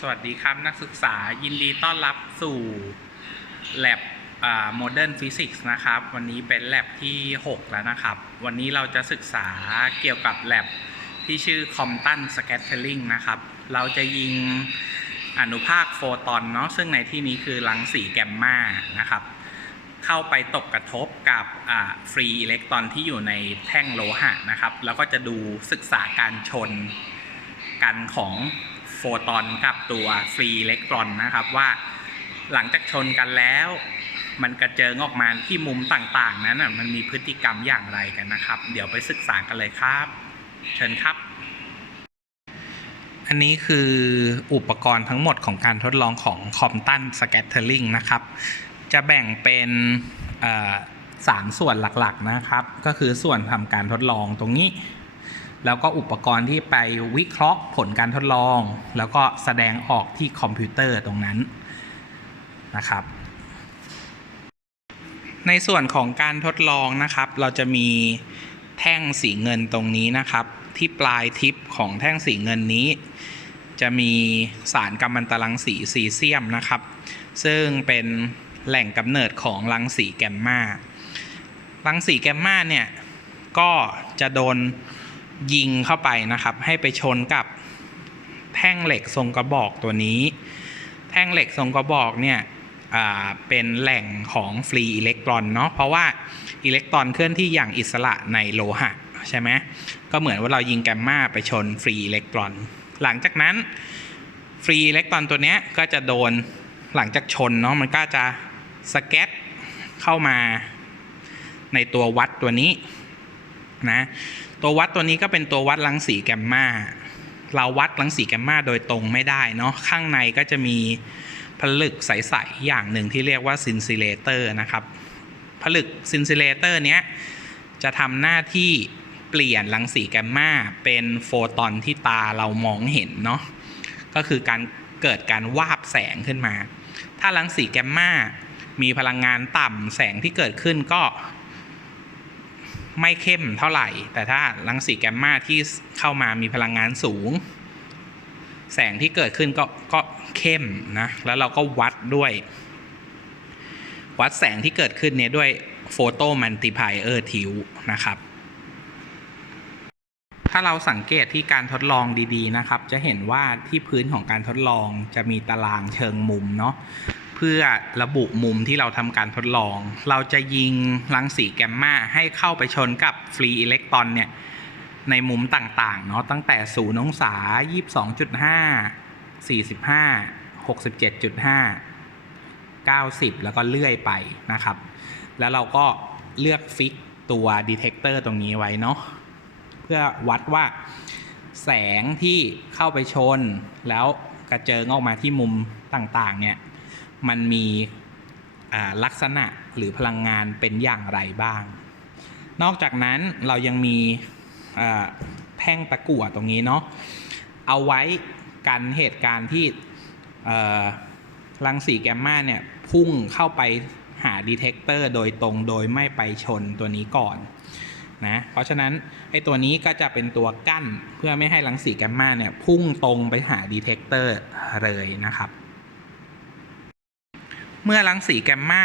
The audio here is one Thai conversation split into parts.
สวัสดีครับนักศึกษายินดีต้อนรับสู่ Lab Modern Physics นะครับ วันนี้เป็น Lab ที่ 6 แล้วนะครับ วันนี้เราจะศึกษาเกี่ยวกับ Lab ที่ชื่อ Compton Scattering นะครับ เราจะยิงอนุภาคโฟตอนเนาะซึ่งในที่นี้คือรังสีแกมมานะครับ เข้าไปตกกระทบกับฟรีอิเล็กตรอนที่อยู่ในแท่งโลหะนะครับ แล้วก็จะดูศึกษาการชนกันของ โฟตอนกับตัวฟรีอิเล็กตรอนนะครับว่าหลังจากชนกันแล้ว มันกระเจิงออกมาที่มุมต่างๆ นั้นมันมีพฤติกรรมอย่างไรกันนะครับ เดี๋ยวไปศึกษากันเลยครับ เชิญครับ อันนี้คืออุปกรณ์ทั้งหมดของการทดลองของ Compton Scattering นะครับ จะแบ่งเป็นสามส่วนหลักๆนะครับ ก็คือส่วนทำการทดลองตรงนี้ แล้วก็อุปกรณ์ที่ไปวิเคราะห์ผลการทดลอง แล้วก็แสดงออกที่คอมพิวเตอร์ตรงนั้นนะครับ ในส่วนของการทดลองนะครับ เราจะมีแท่งสีเงินตรงนี้นะครับ ที่ปลายทิปของแท่งสีเงินนี้ จะมีสารกัมมันตรังสีซีเซียมนะครับ ซึ่งเป็นแหล่งกำเนิดของรังสีแกมมารังสีแกมมาเนี่ยก็จะโดน ยิงเข้าไปนะครับ ให้ไปชนกับแท่งเหล็กทรงกระบอกตัวนี้ แท่งเหล็กทรงกระบอกเนี่ยเป็นแหล่งของฟรีอิเล็กตรอนเนาะเพราะว่าอิเล็กตรอนเคลื่อนที่อย่างอิสระในโลหะใช่ไหมก็เหมือนว่าเรายิงแกมมาไปชนฟรีอิเล็กตรอน หลังจากนั้นฟรีอิเล็กตรอนตัวเนี้ยก็จะโดนหลังจากชนเนาะมันก็จะสแกตเข้ามาในตัววัดตัวนี้นะ ตัววัดตัวนี้ก็เป็นตัววัดรังสีแกมมาเราวัดรังสีแกมมาโดยตรงไม่ได้เนาะข้างในก็จะมีผลึกใสๆอย่างหนึ่งที่เรียกว่าซินซิเลเตอร์นะครับ ผลึกซินซิเลเตอร์เนี้ยจะทำหน้าที่เปลี่ยนรังสีแกมมาเป็นโฟตอนที่ตาเรามองเห็นเนาะก็คือการเกิดการวาบแสงขึ้นมา ถ้ารังสีแกมมามีพลังงานต่ำแสงที่เกิดขึ้นก็ ไม่เข้มเท่าไหร่ แต่ถ้ารังสีแกมมาที่เข้ามามีพลังงานสูง แสงที่เกิดขึ้นก็ก็เข้มนะแล้วเราก็วัดด้วย วัดแสงที่เกิดขึ้นเนี่ยด้วยโฟโตมัลติพายเออร์ทิวนะครับถ้าเราสังเกตที่การทดลองดีๆนะครับ จะเห็นว่าที่พื้นของการทดลองจะมีตารางเชิงมุมเนาะ เพื่อระบุมุมที่เราทำการทดลอง เราจะยิงรังสีแกมมาให้เข้าไปชนกับฟรีอิเล็กตรอนเนี่ยในมุมต่างๆเนาะตั้งแต่0องศา 22.5 45 67.5 90 แล้วก็เลื่อยไปนะครับ แล้วเราก็เลือกฟิกตัวดีเทคเตอร์ตรงนี้ไว้เนาะเพื่อวัดว่าแสงที่เข้าไปชน แล้วกระเจิงออกมาที่มุมต่าง ๆ เนี่ย มันมีลักษณะหรือพลังงานเป็นอย่างไรบ้าง นอกจากนั้นเรายังมีแท่งตะกั่วตรงนี้เนาะเอาไว้กันเหตุการณ์ที่รังสีแกมมาเนี่ยพุ่งเข้าไปหาดีเทคเตอร์โดยตรงโดยไม่ไปชนตัวนี้ก่อนนะเพราะฉะนั้นไอ้ตัวนี้ก็จะเป็นตัวกั้นเพื่อไม่ให้รังสีแกมมาเนี่ยพุ่งตรงไปหาดีเทคเตอร์เลยนะครับ เมื่อรังสีแกมมา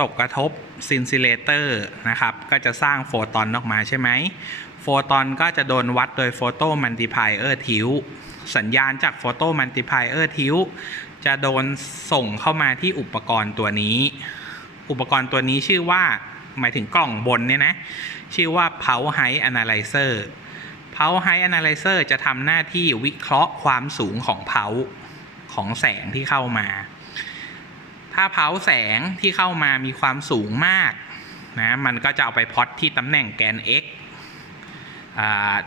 ตกกระทบซินซิเลเตอร์นะครับ ก็จะสร้างโฟตอนออกมาใช่ไหมโฟตอนก็จะโดนวัดโดยโฟโตมัลติพายเออร์ทิวสัญญาณจากโฟโตมัลติพายเออร์ทิวจะโดนส่งเข้ามาที่อุปกรณ์ตัวนี้ อุปกรณ์ตัวนี้ชื่อว่าหมายถึงกล่องบนเนี่ยนะ ชื่อว่า Power Height Analyzer Power Height Analyzer จะทำหน้าที่วิเคราะห์ความสูงของเพาของแสงที่เข้ามา ถ้าเพาแสงที่เข้ามามีความสูงมากนะมันก็จะเอาไปพอตที่ตำแหน่งแกน x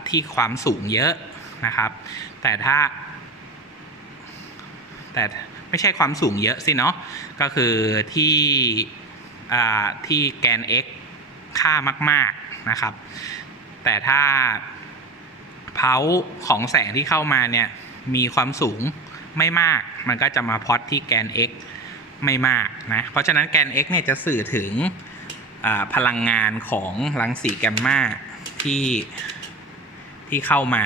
ที่ความสูงเยอะนะครับ แต่ถ้า แต่ไม่ใช่ความสูงเยอะสิเนาะก็คือที่ที่แกน x ค่ามาก ๆนะครับ แต่ถ้าเพาของแสงที่เข้ามาเนี่ยมีความสูงไม่มาก มันก็จะมาพอตที่แกน x ไม่มากนะ เพราะฉะนั้นแกน x เนี่ยจะสื่อถึงพลังงานของรังสีแกมมาที่ที่เข้ามา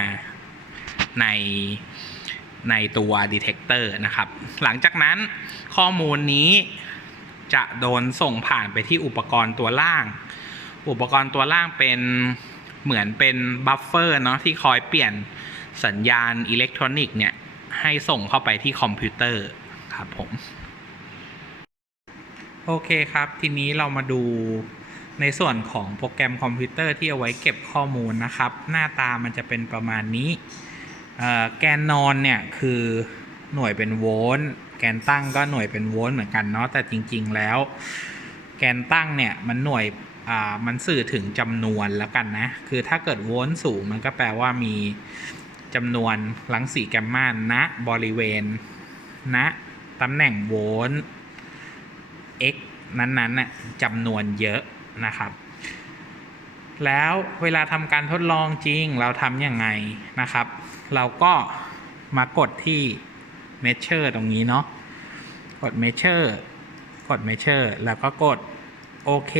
ในในตัว detector นะครับ หลังจากนั้นข้อมูลนี้จะโดนส่งผ่านไปที่อุปกรณ์ตัวล่าง อุปกรณ์ตัวล่างเป็นเหมือนเป็นบัฟเฟอร์เนาะที่คอยเปลี่ยนสัญญาณอิเล็กทรอนิกส์เนี่ย ให้ส่งเข้าไปที่คอมพิวเตอร์ครับผม โอเคครับ ทีนี้เรามาดูในส่วนของโปรแกรมคอมพิวเตอร์ที่เอาไว้เก็บข้อมูลนะครับ หน้าตามันจะเป็นประมาณนี้ แกนนอนเนี่ยคือหน่วยเป็นโวลต์แกนตั้งก็หน่วยเป็นโวลต์เหมือนกันเนาะแต่จริง ๆ แล้ว แกนตั้งเนี่ยมันหน่วยมันสื่อถึงจำนวนแล้วกันนะ คือถ้าเกิดโวลต์สูงมันก็แปลว่ามีจำนวนรังสีแกมมาณบริเวณณตำแหน่งโวลต์ x นั้นๆน่ะจำนวนเยอะนะครับ แล้วเวลาทำการทดลองจริงเราทำยังไงนะครับ เราก็มากดที่ measure ตรงนี้เนาะกด measure กด measure แล้วก็กดโอเค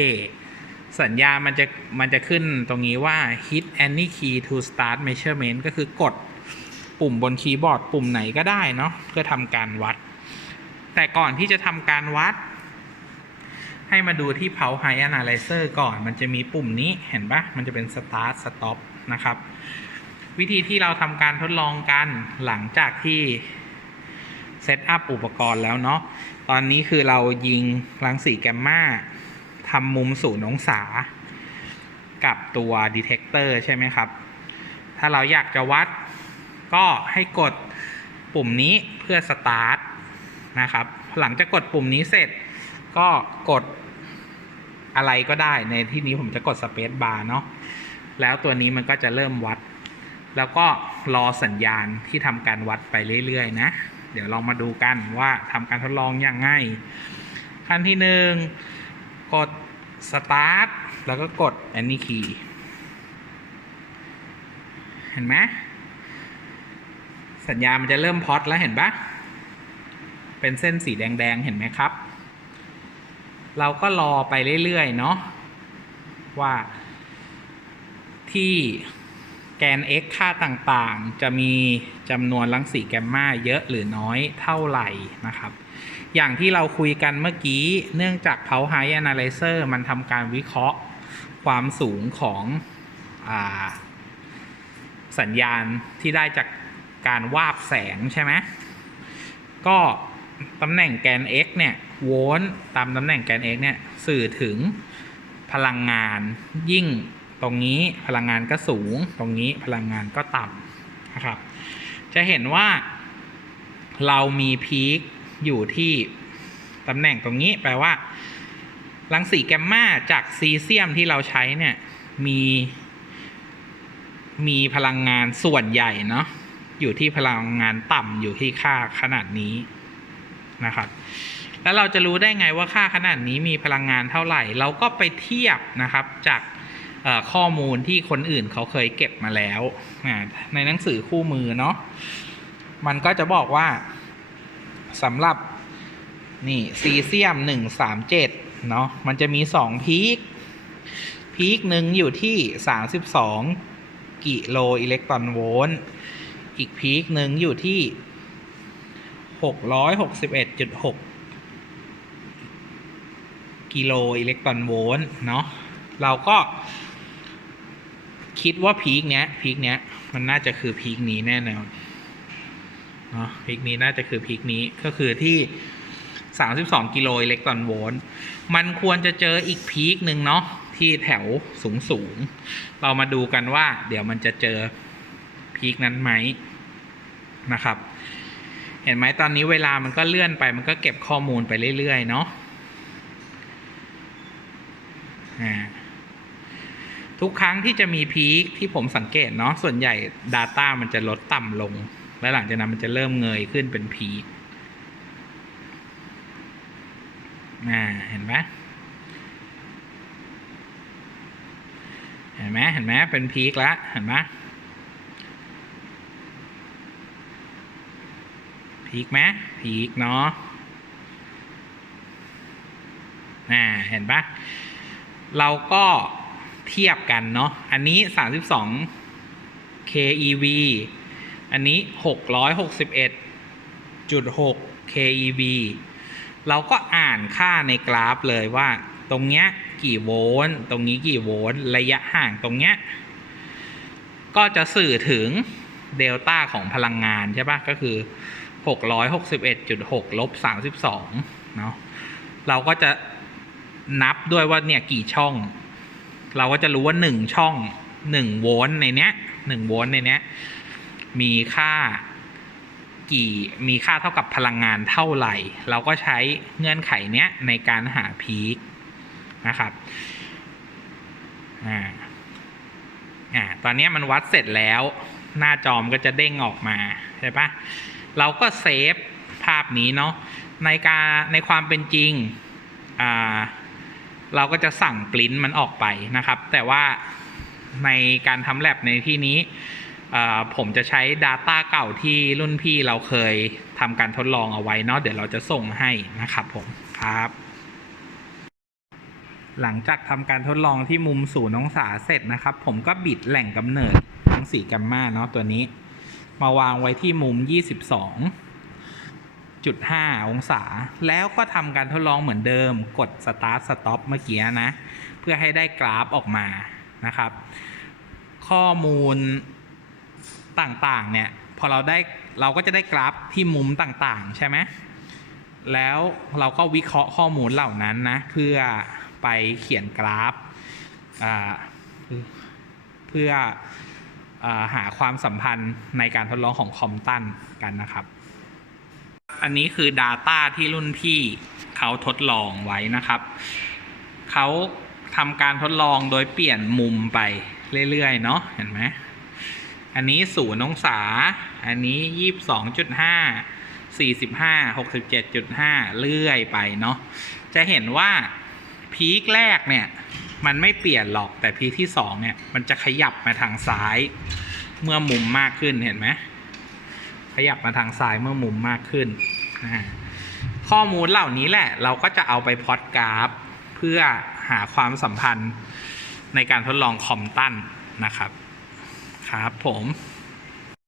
สัญญาณมันจะมันจะขึ้นตรงนี้ว่า hit any key to start measurement ก็คือกดปุ่มบนคีย์บอร์ด ปุ่มไหนก็ได้เนาะเพื่อทำการวัด แต่ก่อนที่จะทำการวัด ให้มาดูที่ Power High Analyzer ก่อน มันจะมีปุ่มนี้เห็นปะมันจะเป็น Start Stop นะครับ วิธีที่เราทำการทดลองกันหลังจากที่เซตอัพอุปกรณ์แล้วเนาะ ตอนนี้คือเรายิงรังสีแกมมาทำมุมศูนย์องศา กับตัว Detector ใช่ไหมครับ ถ้าเราอยากจะวัดก็ให้กดปุ่มนี้เพื่อ Start นะครับ หลังจากกดปุ่มนี้เสร็จก็กด อะไรก็ได้ ในที่นี้ผมจะกด Space Bar เนาะแล้วตัวนี้มันก็จะเริ่มวัด แล้วก็รอสัญญาณที่ทำการวัดไปเรื่อยๆนะ เดี๋ยวลองมาดูกันว่าทำการทดลองอย่างไงขั้นที่หนึ่งกด Start แล้วก็กด Any key เห็นไหมสัญญาณมันจะเริ่มพอดแล้วเห็นปะเป็นเส้นสีแดง ๆ เห็นไหมครับ เราก็รอไปเรื่อยๆเนาะว่าที่แกน x ค่าต่างๆ จะมีจำนวนรังสีแกมมาเยอะหรือน้อยเท่าไหร่นะครับ อย่างที่เราคุยกันเมื่อกี้เนื่องจาก Power High Analyzer มันทำการวิเคราะห์ความสูงของอสัญญาณที่ได้จากการวาบแสงใช่ไหมก็ตำแหน่งแกน x เนี่ย โวลต์ตามตำแหน่งแกน x เนี่ยสื่อถึงพลังงาน ยิ่งตรงนี้พลังงานก็สูง ตรงนี้พลังงานก็ต่ำนะครับ จะเห็นว่าเรามีพีคอยู่ที่ตำแหน่งตรงนี้แปลว่ารังสีแกมมาจากซีเซียมที่เราใช้เนี่ยมีมีพลังงานส่วนใหญ่เนาะอยู่ที่พลังงานต่ำอยู่ที่ค่าขนาดนี้นะครับ แล้วเราจะรู้ได้ไงว่าค่าขนาดนี้มีพลังงานเท่าไหร่ เราก็ไปเทียบนะครับจากข้อมูลที่คนอื่นเขาเคยเก็บมาแล้ว ในหนังสือคู่มือเนาะ มันก็จะบอกว่าสำหรับนี่ซีเซียมหนึ่งสามเจ็ดเนาะ มันจะมีสองพีค พีคหนึ่งอยู่ที่สามสิบสองกิโลอิเล็กตรอนโวลต์ อีกพีคหนึ่งอยู่ที่ห กิโลอิเล็กตรอนโวลต์เนาะเราก็คิดว่าพีคเนี้ยพีคเนี้ยมันน่าจะคือพีคนี้แน่นอนเนาะพีคนี้น่าจะคือพีคนี้ก็คือที่ 32 กิโลอิเล็กตรอนโวลต์มันควรจะเจออีกพีคหนึ่งเนาะที่แถวสูงสูง เรามาดูกันว่า เดี๋ยวมันจะเจอพีคนั้นไหมนะครับ เห็นไหมตอนนี้เวลามันก็เลื่อนไปมันก็เก็บข้อมูลไปเรื่อยๆเนาะ ทุกครั้งที่จะมีพีคที่ผมสังเกตเนาะส่วนใหญ่ Data มันจะลดต่ำลง และหลังจากนั้นมันจะเริ่มเงยขึ้นเป็นพีคอ่าเห็นไหมเห็นไหมเห็นไหมเป็นพีคแล้วเห็นไหมพีคไหมพีคเนาะอ่าเห็นปะ เราก็เทียบกันเนาะ อันนี้ 32 keV อันนี้หกร้อยหกสิบเอ็ดจุดหก keV เราก็อ่านค่าในกราฟเลยว่าตรงเนี้ยกี่โวลต์ ตรงนี้กี่โวลต์ ระยะห่างตรงเนี้ย ก็จะสื่อถึงเดลต้าของพลังงานใช่ปะก็คือ 661.6 ลบ 32 เนาะ เราก็จะ นับด้วยว่าเนี่ยกี่ช่อง เราก็จะรู้ว่า1ช่อง1โวลต์ในเนี้ย1โวลต์ในเนี้ยมีค่ากี่มีค่าเท่ากับพลังงานเท่าไหร่ เราก็ใช้เงื่อนไขเนี้ยในการหาพีคนะครับอ่าอ่าตอนนี้มันวัดเสร็จแล้ว หน้าจอมนก็จะเด้งออกมาใช่ปะเราก็เซฟภาพนี้เนาะในการในความเป็นจริงอ่า เราก็จะสั่งปริ้นมันออกไปนะครับ แต่ว่าในการทำแลบในที่นี้ผมจะใช้ Data เก่าที่รุ่นพี่เราเคยทำการทดลองเอาไว้เนาะเดี๋ยวเราจะส่งให้นะครับผมครับ หลังจากทำการทดลองที่มุมศูนย์องศาเสร็จนะครับ ผมก็บิดแหล่งกำเนิดรังสีกัมมาเนาะตัวนี้ มาวางไว้ที่มุม 22.5องศา แล้วก็ทำการทดลองเหมือนเดิม กด start stop เมื่อกี้นะ เพื่อให้ได้กราฟออกมานะครับ ข้อมูลต่างๆ เนี่ย พอเราได้เราก็จะได้กราฟที่มุมต่างๆ ใช่ไหมแล้วเราก็วิเคราะห์ข้อมูลเหล่านั้นนะ เพื่อไปเขียนกราฟเพื่ออหาความสัมพันธ์ในการทดลองของคอมตันกันนะครับ อันนี้คือ Data ที่รุ่นพี่เขาทดลองไว้นะครับ เขาทำการทดลองโดยเปลี่ยนมุมไปเรื่อยๆ เนาะเห็นไหมอันนี้ศูนย์องศา อันนี้ยี่สิบสองจุดห้าสี่สิบห้าหกสิบเจ็ดจุดห้าเรื่อยไปเนาะจะเห็นว่าพีคแรกเนี่ย มันไม่เปลี่ยนหรอกแต่พีคที่สองเนี่ย มันจะขยับมาทางซ้าย เมื่อมุมมากขึ้นเห็นไหมขยับมาทางซ้ายเมื่อมุมมากขึ้น ข้อมูลเหล่านี้แหละ เราก็จะเอาไปพอดกราฟ เพื่อหาความสัมพันธ์ในการทดลองคอมตันนะครับ ครับผม